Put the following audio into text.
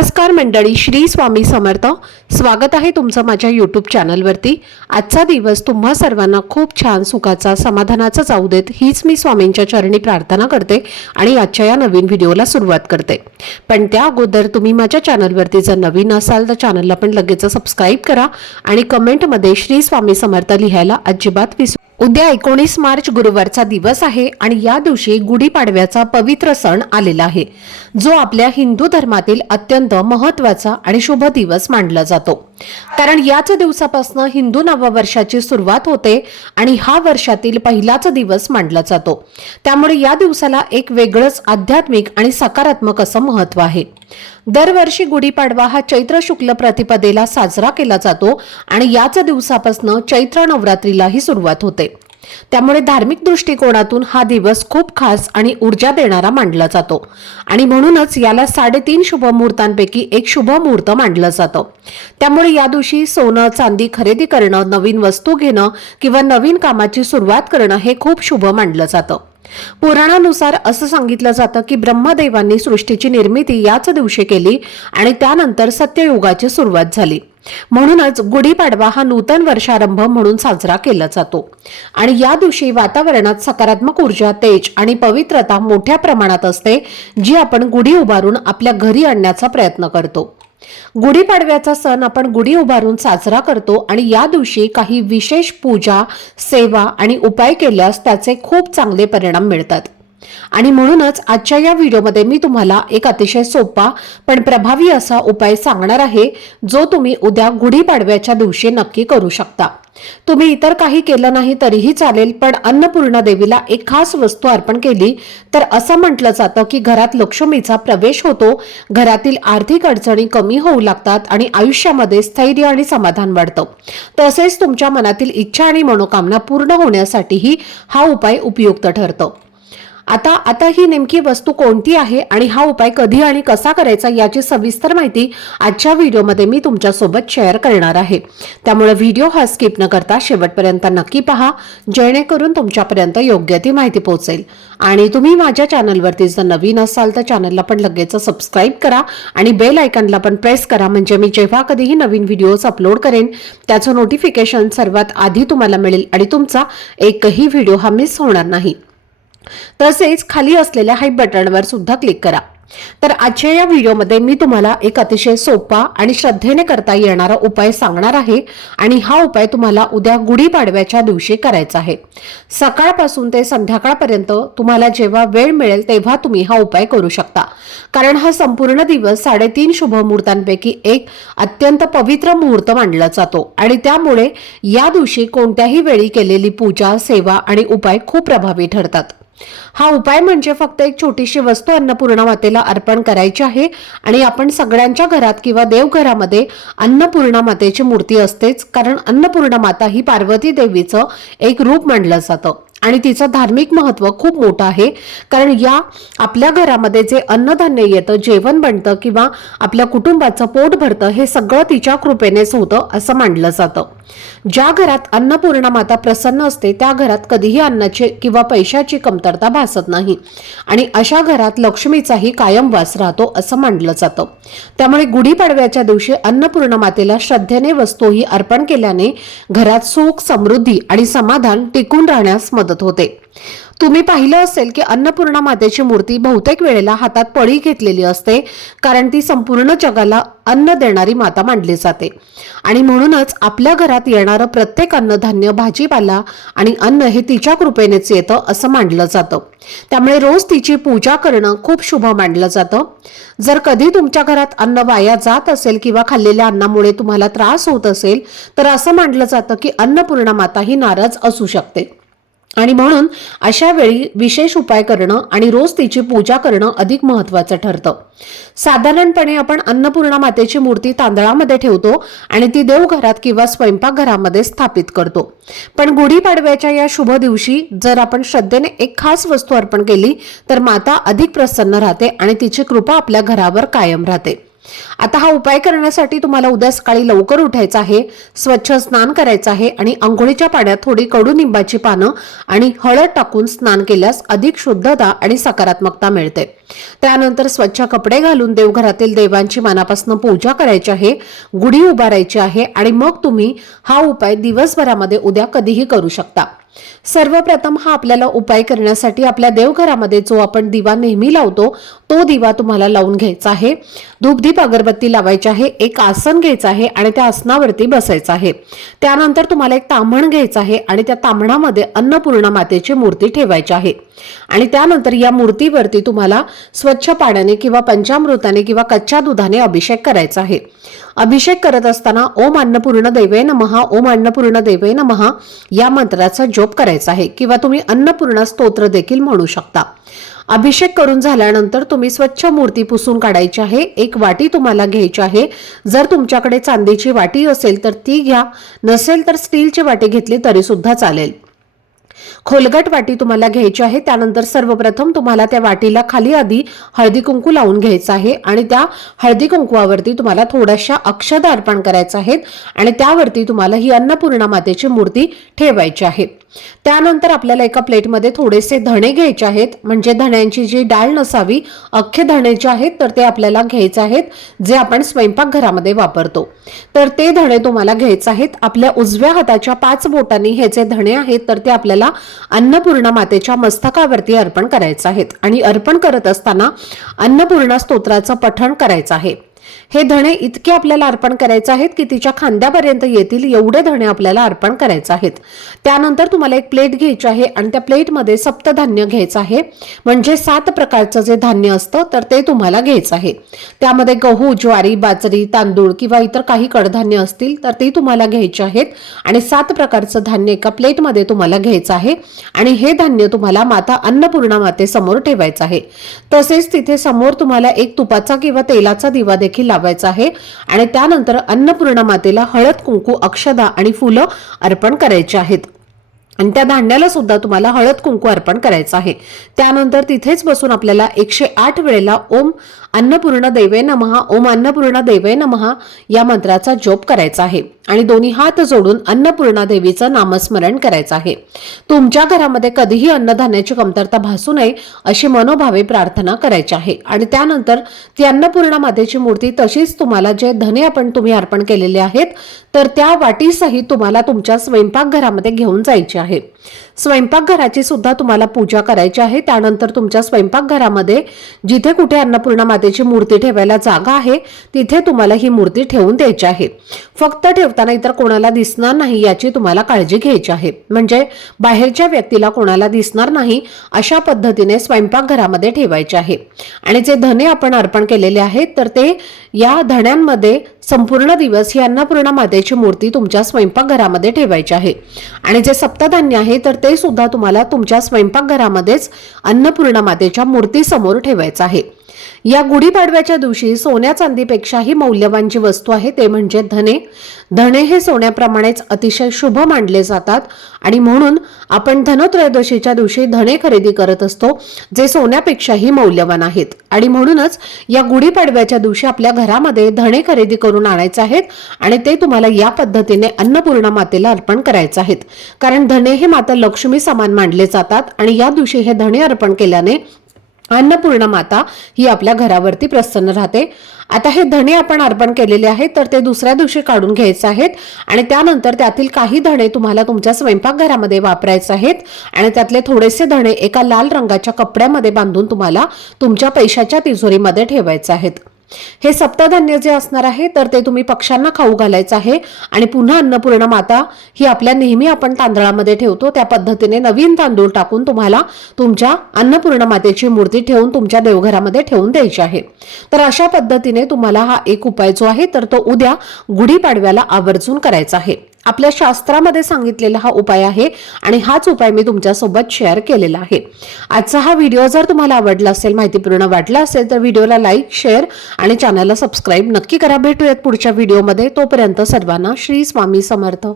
नमस्कार मंडळी, श्री स्वामी समर्थ. स्वागत आहे तुमचं माझ्या यूट्यूब चॅनलवरती. आजचा दिवस तुम्हा सर्वांना खूप छान, सुखाचा, समाधानाचा जाऊ देत, हीच मी स्वामींच्या चरणी प्रार्थना करते आणि आजच्या या नवीन व्हिडिओला सुरुवात करते. पण त्या अगोदर तुम्ही माझ्या चॅनलवरती जर नवीन असाल तर चॅनलला पण लगेच सबस्क्राईब करा आणि कमेंटमध्ये श्री स्वामी समर्थ लिहायला अजिबात विसरू. उद्या 19 मार्च गुरुवारचा दिवस आहे आणि या दिवशी गुढीपाडव्याचा पवित्र सण आलेला आहे, जो आपल्या हिंदू धर्मातील अत्यंत महत्त्वाचा आणि शुभ दिवस मानला जातो. कारण याच दिवसापासून हिंदू नववर्षाची सुरुवात होते आणि हा वर्षातील पहिलाच दिवस मानला जातो. त्यामुळे या दिवसाला एक वेगळंच आध्यात्मिक आणि सकारात्मक असं महत्त्व आहे. दरवर्षी गुढीपाडवा हा चैत्र शुक्ल प्रतिपदेला साजरा केला जातो आणि याच दिवसापासून चैत्र नवरात्रीलाही सुरुवात होते. त्यामुळे धार्मिक दृष्टिकोनातून हा दिवस खूप खास आणि ऊर्जा देणारा मानला जातो आणि म्हणूनच याला 3.5 शुभ मुहूर्तांपैकी एक शुभ मुहूर्त मानलं जातं. त्यामुळे या दिवशी सोनं चांदी खरेदी करणं, नवीन वस्तू घेणं किंवा नवीन कामाची सुरुवात करणं हे खूप शुभ मानलं जातं. पुराणानुसार असं सांगितलं जातं की ब्रह्मदेवांनी सृष्टीची निर्मिती याच दिवशी केली आणि त्यानंतर सत्ययुगाची सुरुवात झाली. म्हणूनच गुढीपाडवा हा नूतन वर्षारंभ म्हणून साजरा केला जातो आणि या दिवशी वातावरणात सकारात्मक ऊर्जा, तेज आणि पवित्रता मोठ्या प्रमाणात असते, जी आपण गुढी उभारून आपल्या घरी आणण्याचा प्रयत्न करतो. गुढीपाडव्याचा सण आपण गुढी उभारून साजरा करतो आणि या दिवशी काही विशेष पूजा, सेवा आणि उपाय केल्यास त्याचे खूप चांगले परिणाम मिळतात. आणि म्हणूनच आजच्या या व्हिडिओमध्ये मी तुम्हाला एक अतिशय सोपा पण प्रभावी असा उपाय सांगणार आहे, जो तुम्ही उद्या गुढीपाडव्याच्या दिवशी नक्की करू शकता. तुम्ही इतर काही केलं नाही तरीही चालेल, पण अन्नपूर्णा देवीला एक खास वस्तू अर्पण केली तर असं म्हटलं जातं की घरात लक्ष्मीचा प्रवेश होतो, घरातील आर्थिक अडचणी कमी होऊ लागतात आणि आयुष्यामध्ये स्थैर्य आणि समाधान वाढतं. तसेच तुमच्या मनातील इच्छा आणि मनोकामना पूर्ण होण्यासाठीही हा उपाय उपयुक्त ठरतो. आता ही नेमकी वस्तू कोणती आहे आणि हा उपाय कधी आणि कसा करायचा याची सविस्तर माहिती आजच्या व्हिडिओमध्ये मी तुमच्यासोबत शेअर करणार आहे. त्यामुळे व्हिडिओ हा स्किप न करता शेवटपर्यंत नक्की पहा, जेणेकरून तुमच्यापर्यंत योग्य ती माहिती पोहोचेल. आणि तुम्ही माझ्या चॅनलवरती जर नवीन असाल तर चॅनलला पण लगेच सबस्क्राईब करा आणि बेल आयकॉनला पण प्रेस करा, म्हणजे मी जेव्हा कधीही नवीन व्हिडिओज अपलोड करेन त्याचं नोटिफिकेशन सर्वात आधी तुम्हाला मिळेल आणि तुमचा एकही व्हिडिओ हा मिस होणार नाही. तसेच खाली असलेल्या हाय बटनवर सुद्धा क्लिक करा. तर आजच्या या व्हिडिओमध्ये मी तुम्हाला एक अतिशय सोपा आणि श्रद्धेने करता येणारा उपाय सांगणार आहे आणि हा उपाय तुम्हाला उद्या गुढीपाडव्याच्या दिवशी करायचा आहे. सकाळपासून ते संध्याकाळपर्यंत तुम्हाला जेव्हा वेळ मिळेल तेव्हा तुम्ही हा उपाय करू शकता. कारण हा संपूर्ण दिवस 3.5 शुभ मुहूर्तांपैकी एक अत्यंत पवित्र मुहूर्त मानला जातो आणि त्यामुळे या दिवशी कोणत्याही वेळी केलेली पूजा, सेवा आणि उपाय खूप प्रभावी ठरतात. हा उपाय म्हणजे फक्त एक छोटीशी वस्तू अन्नपूर्णा मातेला अर्पण करायची आहे आणि आपण सगळ्यांच्या घरात किंवा देवघरामध्ये अन्नपूर्णा मातेची मूर्ती असतेच, कारण अन्नपूर्णा माता ही पार्वती देवीचं एक रूप मानलं जातं आणि तिचं धार्मिक महत्त्व खूप मोठं आहे. कारण या आपल्या घरामध्ये जे अन्नधान्य येतं, जेवण बनतं किंवा आपल्या कुटुंबाचं पोट भरतं, हे सगळं तिच्या कृपेनेच होतं असं मानलं जातं. ज्या घरात अन्नपूर्णा माता प्रसन्न असते त्या घरात कधीही अन्नाची किंवा पैशाची कमतरता भासत नाही आणि अशा घरात लक्ष्मीचाही कायम वास राहतो असं मानलं जातं. त्यामुळे गुढीपाडव्याच्या दिवशी अन्नपूर्णा मातेला श्रद्धेने वस्तूही अर्पण केल्याने घरात सुख, समृद्धी आणि समाधान टिकून राहण्यास मदत होते. तुम्ही पाहिलं असेल की अन्नपूर्णा मातेची मूर्ती बहुतेक वेळेला हातात पळी घेतलेली असते, कारण ती संपूर्ण जगाला अन्न देणारी माता मानली जाते आणि म्हणूनच आपल्या घरात येणारं प्रत्येक अन्नधान्य, भाजीपाला आणि अन्न हे तिच्या कृपेनेच येतं असं मानलं जातं. त्यामुळे रोज तिची पूजा करणं खूप शुभ मानलं जातं. जर कधी तुमच्या घरात अन्न वाया जात असेल किंवा खाल्लेल्या अन्नामुळे तुम्हाला त्रास होत असेल तर असं मानलं जातं की अन्नपूर्णा माता ही नाराज असू शकते आणि म्हणून अशा वेळी विशेष उपाय करणं आणि रोज तिची पूजा करणं अधिक महत्त्वाचं ठरतं. साधारणपणे आपण अन्नपूर्णा मातेची मूर्ती तांदळामध्ये ठेवतो आणि ती देवघरात किंवा स्वयंपाकघरामध्ये स्थापित करतो. पण गुढीपाडव्याच्या या शुभ दिवशी जर आपण श्रद्धेने एक खास वस्तू अर्पण केली तर माता अधिक प्रसन्न राहते आणि तिची कृपा आपल्या घरावर कायम राहते. आता हा उपाय करण्यासाठी तुम्हाला उद्या सकाळी लवकर उठायचं आहे, स्वच्छ स्नान करायचं आहे आणि अंघोळीच्या पाण्यात थोडी कडुनिंबाची पानं आणि हळद टाकून स्नान केल्यास अधिक शुद्धता आणि सकारात्मकता मिळते। त्यानंतर स्वच्छ कपडे घालून देवघरातील देवांची मनापासून पूजा करायची आहे, गुढी उभारायची आहे आणि मग तुम्ही हा उपाय दिवसभरामध्ये उद्या कधीही करू शकता। सर्वप्रथम हा आपल्याला उपाय करण्यासाठी आपल्या देवघरामध्ये जो आपण दिवा नेहमी लावतो तो दिवा तुम्हाला लावून घ्यायचा आहे। धूपदीप अगरबत्ती लावायची आहे, एक आसन घ्यायचं आहे आणि त्या आसनावरती बसायचं आहे। त्यानंतर तुम्हाला एक ताम्हण घ्यायचं आहे आणि त्या ताम्हणामध्ये अन्नपूर्णा मातेची मूर्ती ठेवायची आहे आणि त्यानंतर या मूर्तीवरती तुम्हाला स्वच्छ पाण्याने किंवा पंचामृताने किंवा कच्च्या दुधाने अभिषेक करायचा आहे। अभिषेक करत असताना ओम अन्नपूर्ण देवे नमः, ओम अन्नपूर्ण देवे नमः या मंत्राचा जप करायचा आहे किंवा तुम्ही अन्नपूर्णा स्तोत्र देखील म्हणू शकता। अभिषेक करून झाल्यानंतर तुम्ही स्वच्छ मूर्ती पुसून काढायची आहे। एक वाटी तुम्हाला घ्यायची आहे, जर तुमच्याकडे चांदीची वाटी असेल तर ती घ्या, नसेल तर स्टीलची वाटी घेतली तरी सुद्धा चालेल। खोलगट वाटी तुम्हाला घ्यायची आहे। त्यानंतर सर्वप्रथम तुम्हाला त्या वाटीला खाली आधी हळदी कुंकू लावून घ्यायचं आहे आणि त्या हळदी कुंकवावरती तुम्हाला थोड्याशा अक्षता अर्पण करायच्या आहेत आणि त्यावरती तुम्हाला ही अन्नपूर्णा मातेची मूर्ती ठेवायची आहे। त्यानंतर आपल्याला एका प्लेटमध्ये थोडेसे धणे घ्यायचे आहेत, म्हणजे धण्यांची जी डाळ नसावी, अख्खे धणे जे आहेत तर ते आपल्याला घ्यायचे आहेत, जे आपण स्वयंपाकघरामध्ये वापरतो। तर ते धणे तुम्हाला घ्यायचे आहेत। आपल्या उजव्या हाताच्या 5 बोटांनी हे जे धणे आहेत तर ते आपल्याला अन्नपूर्णा मातेच्या मस्तकावरती अर्पण करायचे आहेत आणि अर्पण करत असताना अन्नपूर्णा स्तोत्राचं पठण करायचं आहे। हे धणे इतके आपल्याला अर्पण करायचे आहेत की तिच्या खांद्यापर्यंत येतील एवढे धणे आपल्याला अर्पण करायचे आहेत। त्यानंतर तुम्हाला एक प्लेट घ्यायची आहे आणि त्या प्लेटमध्ये सप्तधान्य घ्यायचं आहे, म्हणजे 7 प्रकारचं जे धान्य असतं तर ते तुम्हाला घ्यायचं आहे। त्यामध्ये गहू, ज्वारी, बाजरी, तांदूळ किंवा इतर काही कडधान्य असतील तर ते तुम्हाला घ्यायचे आहेत आणि 7 प्रकारचं धान्य एका प्लेटमध्ये तुम्हाला घ्यायचं आहे आणि हे धान्य तुम्हाला माता अन्नपूर्णा मातेसमोर ठेवायचं आहे। तसेच तिथे समोर तुम्हाला एक तुपाचा किंवा तेलाचा दिवा देखील लावायचा आहे आणि त्यानंतर अन्नपूर्णा मातेला हळद कुंकू, अक्षता आणि फुलं अर्पण करायची आहेत आणि त्या धान्याला सुद्धा तुम्हाला हळद कुंकू अर्पण करायचं आहे। त्यानंतर तिथेच बसून आपल्याला 108 वेळेला ओम अन्नपूर्णा देवे नमः, ओम अन्नपूर्णा देवे नमः या मंत्राचा जप करायचा आहे आणि दोन्ही हात जोडून अन्नपूर्णा देवीचं नामस्मरण करायचं आहे। तुमच्या घरामध्ये कधीही अन्नधान्याची कमतरता भासू नये अशी मनोभावे प्रार्थना करायची आहे आणि त्यानंतर ती अन्नपूर्णा मातेची मूर्ती तशीच तुम्हाला जे धने तुम्ही अर्पण केलेले आहेत तर त्या वाटीसहित तुम्हाला तुमच्या स्वयंपाकघरामध्ये घेऊन जायची आहे। स्वयंपाकघराची सुद्धा तुम्हाला पूजा करायची आहे। त्यानंतर तुमच्या स्वयंपाकघरामध्ये जिथे कुठे अन्नपूर्णा मातेची मूर्ती ठेवायला जागा आहे तिथे तुम्हाला ही मूर्ती ठेवून द्यायची आहे। फक्त ठेवताना इतर कोणाला दिसणार नाही याची तुम्हाला काळजी घ्यायची आहे, म्हणजे बाहेरच्या व्यक्तीला कोणाला दिसणार नाही अशा पद्धतीने स्वयंपाकघरामध्ये ठेवायचे आहे। आणि जे धने आपण अर्पण केलेले आहेत तर ते या धण्यांमध्ये संपूर्ण दिवस ही अन्नपूर्णा मातेची मूर्ती तुमच्या स्वयंपाकघरामध्ये ठेवायची आहे आणि जे सप्तधान्य आहे तर ते सुद्धा तुम्हाला तुमच्या स्वयंपाकघरामध्येच अन्नपूर्णा मातेच्या मूर्ती समोर ठेवायचं आहे। या गुढीपाडव्याच्या दिवशी सोन्या चांदीपेक्षाही मौल्यवान जी वस्तू आहे ते म्हणजे धने। धने हे सोन्याप्रमाणेच अतिशय शुभ मानले जातात आणि म्हणून आपण धनत्रयोदशीच्या दिवशी धने खरेदी करत असतो, जे सोन्यापेक्षाही मौल्यवान आहेत आणि म्हणूनच या गुढीपाडव्याच्या दिवशी आपल्या घरामध्ये धने खरेदी करून आणायचे आहेत आणि ते तुम्हाला या पद्धतीने अन्नपूर्णा मातेला अर्पण करायचे आहेत, कारण धने हे माता लक्ष्मी समान मानले जातात आणि या दिवशी हे धने अर्पण केल्याने अन्नपूर्णा माता ही आपल्या घरावरती प्रसन्न राहते। आता हे धणे आपण अर्पण केलेले आहेत तर ते दुसऱ्या दिवशी काढून घ्यायचे आहेत आणि त्यानंतर त्यातील काही धणे तुम्हाला तुमच्या स्वयंपाकघरामध्ये वापरायचे आहेत आणि त्यातले थोडेसे धणे एका लाल रंगाच्या कपड्यामध्ये बांधून तुम्हाला तुमच्या पैशाच्या तिजोरीमध्ये ठेवायचे आहेत। हे सप्तधान्य जे असणार आहे तर ते तुम्ही पक्ष्यांना खाऊ घालायचं आहे आणि पुन्हा अन्नपूर्णा माता ही आपल्या नेहमी आपण तांदळामध्ये ठेवतो त्या पद्धतीने नवीन तांदूळ टाकून तुम्हाला तुमच्या अन्नपूर्णा मातेची मूर्ती ठेवून तुमच्या देवघरामध्ये ठेवून द्यायची आहे। तर अशा पद्धतीने तुम्हाला हा एक उपाय जो आहे तर तो उद्या गुढीपाडव्याला आवर्जून करायचा आहे। आपल्या शास्त्रामध्ये सांगितलेला हा उपाय आहे आणि हाच उपाय मी तुमच्यासोबत शेअर केलेला आहे। आजचा हा व्हिडिओ जर तुम्हाला आवडला असेल, माहितीपूर्ण वाटला असेल तर व्हिडिओला लाईक, शेअर आणि चॅनलला सबस्क्राईब नक्की करा। भेटूयात पुढच्या व्हिडिओमध्ये, तोपर्यंत सर्वांना श्री स्वामी समर्थ।